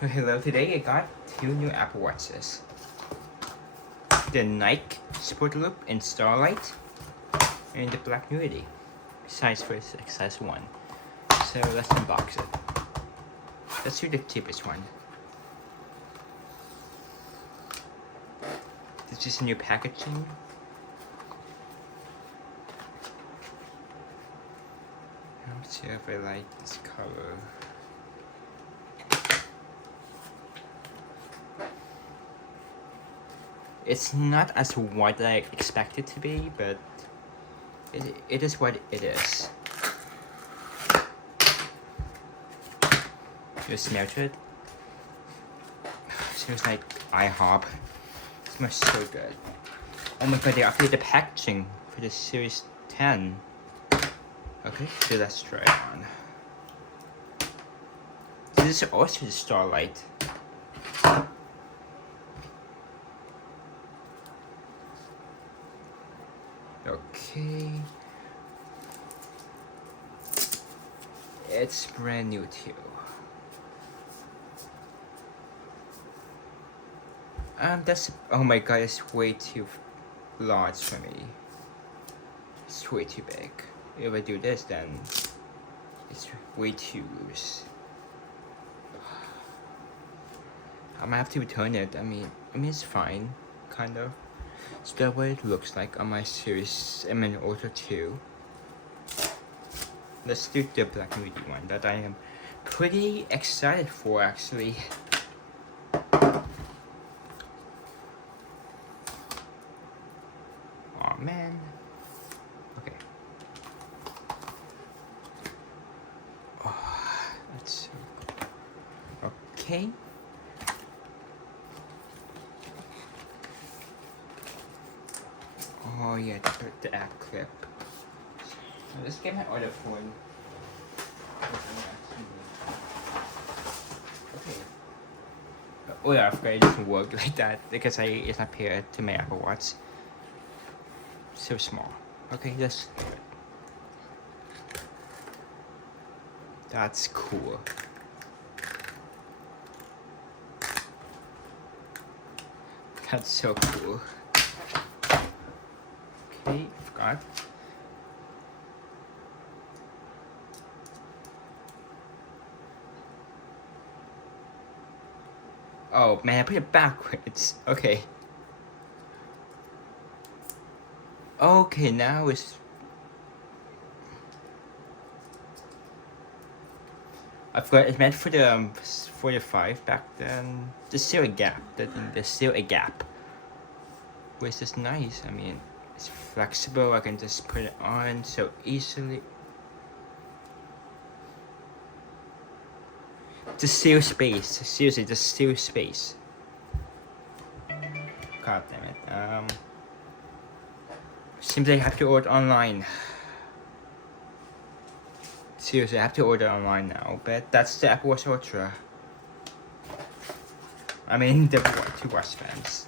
Hello, today I got two new Apple Watches. The Nike Sport Loop in Starlight and the Black Nudity. Size for size 1. So let's unbox it. Let's do the cheapest one. This is new packaging. Let's see if I like this color. It's not as what I expected to be, but it is what it is. You smell to it? Smells like IHOP. It smells so good. Oh my god, they updated the packaging for the Series 10. Okay, so let's try it on. This is also the Starlight. Okay. It's brand new too. That's, oh my god, it's way too large for me. It's way too big. If I do this, then it's way too loose. I might have to return it. I mean it's fine, kind of. It's that what it looks like on my Series, Ultra 2. Let's do the Black Nudity one that I am pretty excited for, actually. Oh man. Okay. Oh, that's so cool. Okay. Oh yeah, the app clip. So let's get my other phone. Okay. Oh yeah, I forgot it doesn't work like that because it's not paired to my Apple Watch. So small. Okay, let's do it. That's cool. That's so cool. Okay, forgot. Oh man, I put it backwards. Okay. Okay, now it's... I forgot it's meant for the 45 back then. There's still a gap. There's still a gap. Which is nice. I mean, it's flexible. I can just put it on so easily. Just still space. Seriously, just still space. God damn it. Seems like I have to order online. Seriously, I have to order online now. But that's the Apple Watch Ultra. I mean, the two watch fans.